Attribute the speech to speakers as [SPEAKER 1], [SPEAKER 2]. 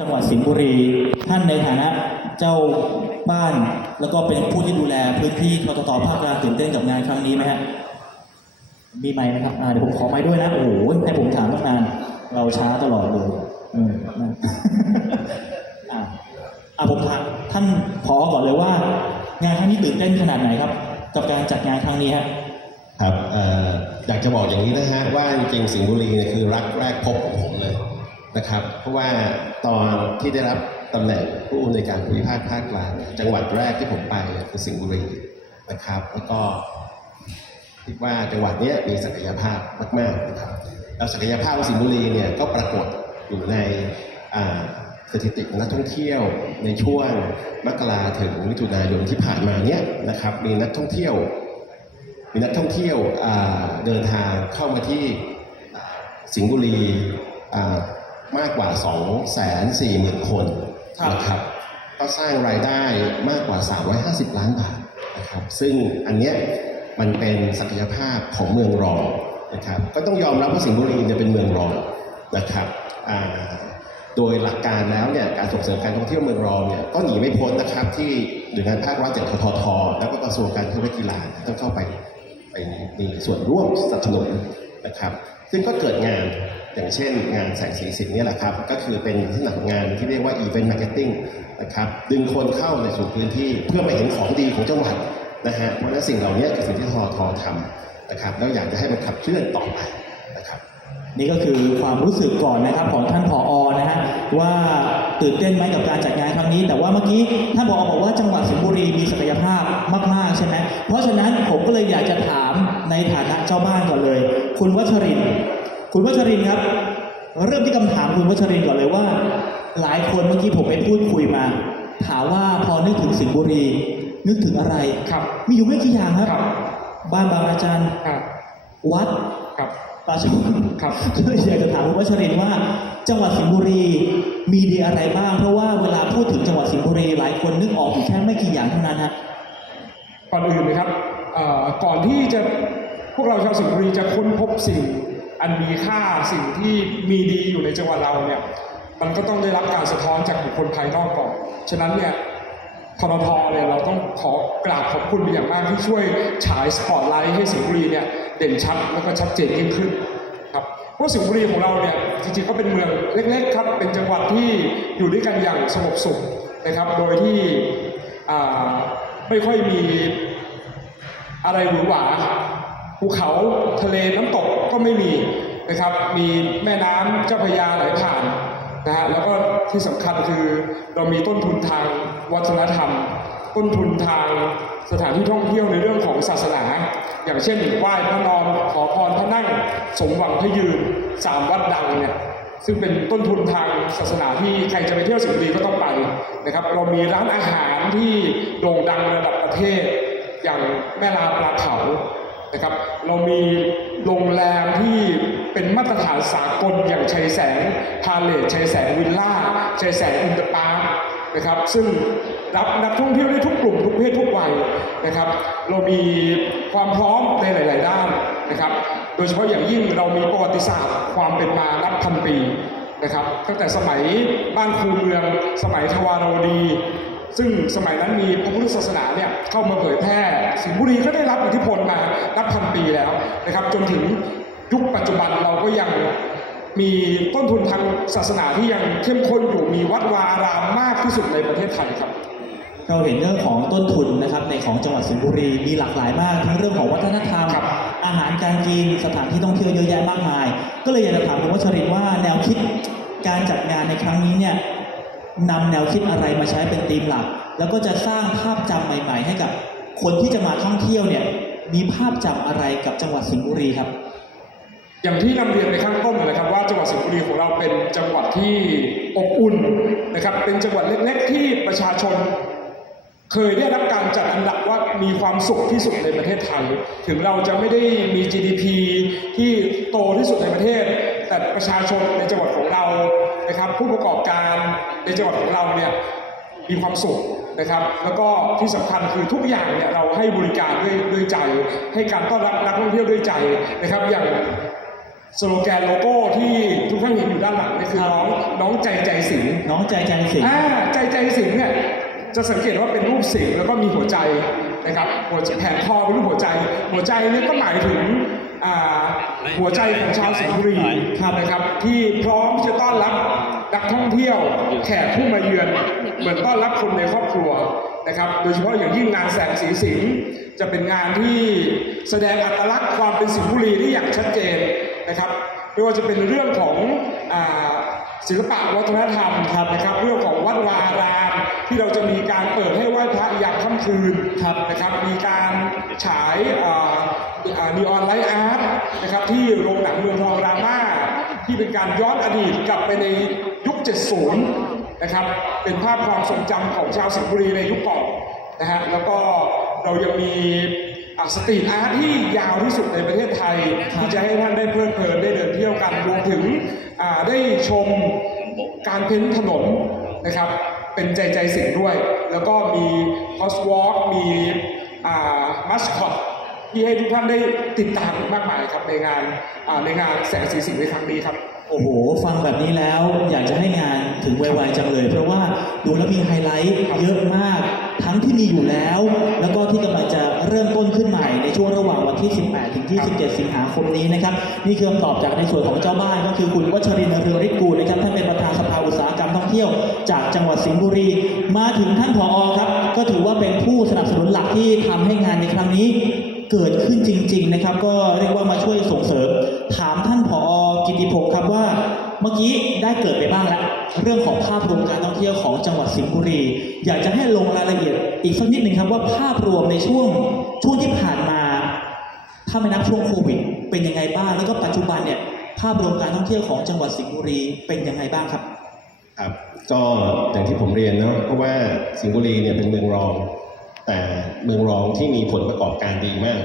[SPEAKER 1] จังหวัดสิงห์บุรี ท่านในฐานะเจ้าบ้าน แล้วก็เป็นผู้ที่ดูแลพื้นที่ทททภาคกลางตื่นเต้นกับงานครั้งนี้ไหมฮะมีไหมค์ไหมครับอ่าเดี๋ยวผมขอไม้ด้วยนะ โอ้โหให้ผมถามตั้งนาน เราช้าตลอดเลยเออนะอ่าอ่าผมถามท่านผอก่อนเลยว่า งานครั้งนี้ตื่นเต้นขนาดไหนครับ กับการจัดงานครั้งนี้ฮะ
[SPEAKER 2] ครับเอ่ออยากจะบอกอย่างนี้นะฮะว่าจริงๆสิงห์บุรีเนี่ยคือรักแรกพบของผมเลย นะครับ เพราะว่าตอนที่ได้รับตำแหน่งผู้อำนวยการภูมิภาคภาคกลางจังหวัดแรกที่ผมไปคือสิงห์บุรีนะครับ แล้วก็คิดว่าจังหวัดนี้มีศักยภาพมากๆนะครับแล้วศักยภาพของสิงห์บุรีเนี่ยก็ปรากฏอยู่ในสถิติของนักท่องเที่ยวในช่วงมกราถึงมิถุนายนที่ผ่านมาเนี่ยนะครับ มีนักท่องเที่ยว มีนักท่องเที่ยวเดินทางเข้ามาที่สิงห์บุรี มากกว่า 2 4 0 0 0 0 คนครับนะครับก็สร้างรายได้มากกว่า 350 ล้านบาทนะครับซึ่งอันเนี้ยมันเป็นศักยภาพของเมืองรองนะครับก็ต้องยอมรับว่าสิงห์บุรีเนี่ยเป็นเมืองรองนะครับอ่าโดยหลักการแล้วเนี่ยการส่งเสริมการท่องเที่ยวเมืองรองเนี่ยก็หนีไม่พ้นนะครับที่หน่วยงานภาครัฐอย่างททท แล้วก็กระทรวงการท่องเที่ยวและกีฬาต้องเข้าไปไปมีส่วนร่วมสนับสนุน นะครับ ซึ่งก็เกิดงานอย่างเช่นงานแสงสีสิงนี่แหละครับ ก็คือเป็นลักษณะของงานที่เรียกว่า event marketing นะครับดึงคนเข้าในสู่พื้นที่เพื่อมาเห็นของดีของจังหวัดนะฮะเพราะฉะนั้นสิ่งเหล่านี้คือสิ่งที่ทอทอทำนะครับแล้วอยากจะให้มันขับเคลื่อนต่อไปนะครับ
[SPEAKER 1] นี่ก็คือความรู้สึกก่อนนะครับของท่านผอนะฮะว่าตื่นเต้นไหมกับการจัดงานครั้งนี้ แต่ว่าเมื่อกี้ท่านผอบอกว่าจังหวัดสิงห์บุรีมีศักยภาพมากๆใช่ไหมเพราะฉะนั้นผมก็เลยอยากจะถาม ในฐานะเจ้าบ้านก่อนเลย คุณวัชรินทร์คุณวัชรินทร์ครับ เริ่มที่คำถามคุณวัชรินทร์ก่อนเลยว่า หลายคนเมื่อกี้ผมไปพูดคุยมา ถามว่าพอนึกถึงสิงห์บุรี นึกถึงอะไรครับ มีอยู่ไม่กี่อย่างครับครับบ้านบางอาจารย์ครับ วัดครับปราชญ์ครับก็เลยอยากจะถามคุณวัชรินทร์ว่า จังหวัดสิงห์บุรีมีดีอะไรบ้าง เพราะว่าเวลาพูดถึงจังหวัดสิงห์บุรีหลายคนนึกออกอยู่แค่ไม่กี่อย่างเท่านั้นฮะ
[SPEAKER 3] ก่อนอื่นนะครับเอ่อก่อนที่จะ พวกเราชาวสิงห์บุรีจะค้นพบสิ่งอันมีค่าสิ่งที่มีดีอยู่ในจังหวัดเราเนี่ยมันก็ต้องได้รับการสะท้อนจากบุคคลภายนอกก่อน ฉะนั้นเนี่ยทรทเนี่ยเราต้องขอกราบขอบคุณเป็นอย่างมากที่ช่วยฉายสปอตไลท์ให้สิงห์บุรีเนี่ยเด่นชัดแล้วก็ชัดเจนยิ่งขึ้นครับเพราะสิงห์บุรีของเราเนี่ยจริงๆก็เป็นเมืองเล็กๆครับเป็นจังหวัดที่อยู่ด้วยกันอย่างสงบสุขนะครับ โดยที่ไม่ค่อยมีอะไรหวือหวา ภูเขาทะเลน้ำตกก็ไม่มีนะครับ มีแม่น้ำเจ้าพยาไหลผ่านนะฮะแล้วก็ที่สำคัญคือเรามีต้นทุนทางวัฒนธรรม ต้นทุนทางสถานที่ท่องเที่ยวในเรื่องของศาสนา อย่างเช่นไหว้พระนอนขอพรพระนั่ง สมหวังพระยืนสามวัดดังเนี่ยซึ่งเป็นต้นทุนทางศาสนาที่ใครจะไปเที่ยวสิงห์บุรีก็ต้องไปนะครับ เรามีร้านอาหารที่โด่งดังระดับประเทศ อย่างแม่ลาปลาเผา นะครับ เรามีโรงแรมที่เป็นมาตรฐานสากลอย่างชัยแสงพาเลทชัยแสงวิลล่าชัยแสงอินเตอร์ปาร์คนะครับซึ่งรับนักท่องเที่ยวได้ทุกกลุ่มทุกเพศทุกวัยนะครับ เรามีความพร้อมในหลาย ๆ ด้านนะครับ โดยเฉพาะอย่างยิ่งเรามีประวัติศาสตร์ความเป็นมานับพันปีนะครับ ตั้งแต่สมัยบ้านครูเมือง สมัยทวารวดี ซึ่งสมัยนั้นมีพระพุทธศาสนาเนี่ยเข้ามาเผยแพร่ สิงห์บุรีก็ได้รับอิทธิพลมานับพันปีแล้วนะครับ จนถึงยุคปัจจุบันเราก็ยังมีต้นทุนทางศาสนาที่ยังเข้มข้นอยู่มีวัดวาอารามมากที่สุดในประเทศไทยครับ
[SPEAKER 1] เราเห็นเรื่องของต้นทุนนะครับในของจังหวัดสิงห์บุรีมีหลากหลายมาก ทั้งเรื่องของวัฒนธรรมครับอาหารการกินสถานที่ท่องเที่ยวเยอะแยะมากมาย ก็เลยอยากจะถามคุณวัชรินทร์ว่าแนวคิดการจัดงานในครั้งนี้เนี่ย นำแนวคิดอะไรมาใช้เป็นธีมหลัก แล้วก็จะสร้างภาพจำใหม่ ๆ ให้กับ คนที่จะมาท่องเที่ยวเนี่ยมีภาพจำอะไรกับจังหวัดสิงห์บุรีครับ
[SPEAKER 3] อย่างที่นำเรียนในข้างต้นนะครับว่าจังหวัดสิงห์บุรีของเราเป็นจังหวัดที่อบอุ่นนะครับ เป็นจังหวัดเล็กๆ ที่ประชาชน เคยได้รับการจัดอันดับว่ามีความสุขที่สุดในประเทศไทย ถึงเราจะไม่ได้มี GDP ที่โตที่สุดในประเทศ แต่ประชาชนในจังหวัดของเรานะครับ ผู้ประกอบการในจังหวัดของเราเนี่ยมีความสุขนะครับ แล้วก็ที่สำคัญคือทุกอย่างเนี่ยเราให้บริการด้วยด้วยใจ ให้การต้อนรับนักท่องเที่ยวด้วยใจนะครับ อย่างสโลแกนโลโก้ที่ทุกท่านเห็นอยู่ด้านหลังนี่คือน้องน้องใจใจสิง
[SPEAKER 1] น้องใจใจสิงห์
[SPEAKER 3] อ่าใจใจสิงเนี่ยจะสังเกตว่าเป็นรูปสิงแล้วก็มีหัวใจนะครับหัวใจแผงคอเป็นรูปหัวใจ หัวใจเนี่ยก็หมายถึงอ่า หัวใจของชาวสิงห์บุรีครับนะครับ ที่พร้อมจะต้อนรับนักท่องเที่ยวแขกผู้มาเยือน เหมือนต้อนรับคนในครอบครัวนะครับ โดยเฉพาะอย่างยิ่งงานแสงสีสิงจะเป็นงานที่แสดงอัตลักษณ์ความเป็นสิงห์บุรีได้อย่างชัดเจนนะครับไม่ว่าจะเป็นเรื่องของ ศิลปะวัฒนธรรมครับนะครับเรื่องของวัดวาอาราม ที่เราจะมีการเปิดให้ไหว้พระยามค่ำคืนครับนะครับ มีการฉายนีออนไลท์อาร์ตนะครับที่โรงหนังเมืองทองรามาที่เป็นการย้อนอดีตกลับไปในยุค 70 นะครับ เป็นภาพความทรงจำของชาวสิงห์บุรีในยุคก่อนนะฮะแล้วก็เรายังมีอะ สตรีทอาร์ตที่ยาวที่สุดในประเทศไทย ที่จะให้ท่านได้เพลิดเพลินได้เดินเที่ยวกันรวมถึงอ่าได้ชมการเพ้นถนนนะครับ เป็นใจใจสิ่งด้วย แล้วก็มีคอสวอล์กมีมัสคอตที่ให้ทุกท่านได้ติดตามมากมายครับในงานอ่าในงานแสงสีสิ่งในครั้งนี้ครับ
[SPEAKER 1] โอ้โห ฟังแบบนี้แล้วอยากจะให้งาน ถึงไวๆจังเลย เพราะว่าดูแล้วมีไฮไลท์เยอะมาก ทั้งที่มีอยู่แล้ว แล้วก็ที่กำลังจะเริ่มต้นขึ้นใหม่ในช่วงระหว่างวันที่ 18 ถึง 27 สิงหาคมนี้นะครับนี่คือคำตอบจากในส่วนของเจ้าบ้านก็คือคุณวัชรินทร์เรืองฤทธิ์กูลนะครับท่านเป็นประธานสภาอุตสาหกรรมท่องเที่ยวจากจังหวัดสิงห์บุรี มาถึงท่านผอครับ ก็ถือว่าเป็นผู้สนับสนุนหลักที่ทำให้งานในครั้งนี้เกิดขึ้นจริง ๆ นะครับ ก็เรียกว่ามาช่วยส่งเสริม ถามท่านผอกิติพงศ์ครับว่า เมื่อกี้ได้เกิดไปบ้างแล้ว เรื่องของภาพรวมการท่องเที่ยวของจังหวัดสิงห์บุรี อยากจะให้ลงรายละเอียดอีกสักนิดหนึ่งครับว่าภาพรวมในช่วงช่วงที่ผ่านมา ถ้าไม่นับช่วงโควิด เป็นยังไงบ้างแล้วก็ปัจจุบันเนี่ยภาพรวมการท่องเที่ยวของจังหวัดสิงห์บุรีเป็นยังไงบ้างครับ
[SPEAKER 2] ครับก็อย่างที่ผมเรียนเนาะเพราะว่าสิงห์บุรีเนี่ยเป็นเมืองรอง แต่เมืองรองที่มีผลประกอบการดีมาก